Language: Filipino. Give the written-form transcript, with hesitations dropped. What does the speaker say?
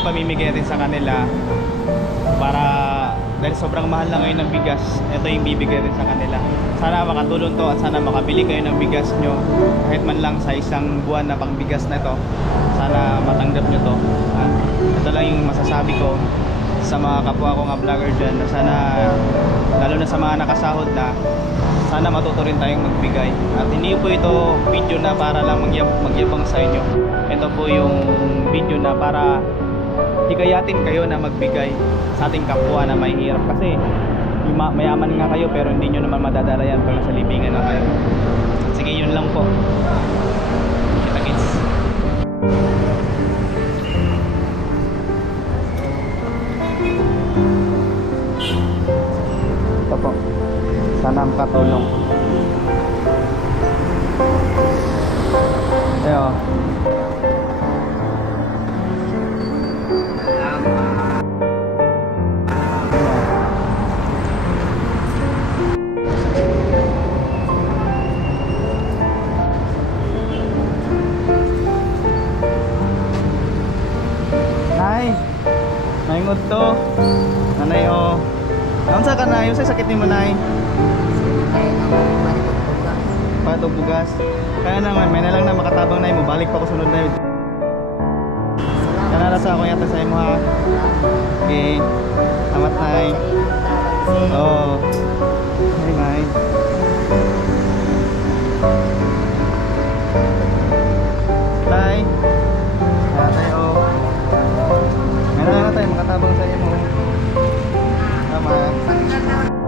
yung pamimigay natin sa kanila para dahil sobrang mahal na ngayon ng bigas, ito yung bibigay natin sa kanila. Sana makatulong to at sana makabili kayo ng bigas nyo kahit man lang sa isang buwan na pangbigas na ito. Sana matanggap nyo to. At ito lang yung masasabi ko sa mga kapwa ko nga vlogger dyan, na sana lalo na sa mga nakasahod na, sana matuto rin tayong magbigay. At hindi po ito video na para lang magyabang sa inyo. Ito po yung video na para hikayatin kayo na magbigay sa ating kapwa na may hirap. Kasi mayaman nga kayo pero hindi nyo naman madadala yan pag nasa libingan na kayo. Sige, yun lang po. Kita-kits. Ito po, sana ang katulong. Ayo. Nay, naingot to. Nanay o. Ano sa ka na? Yung sa sakit ni mo, Nay? Patog bugas. Kaya naman, may na lang na makatabang, Nay mo. Balik pa ko sunod, Nay. Kaya nasa ako yata sa imo, ha? Okay. Salamat, Nay. Oo. Hey, Nay. Nay. Kaya tayo. May na lang na tayo makatabang sa imo. Salamat.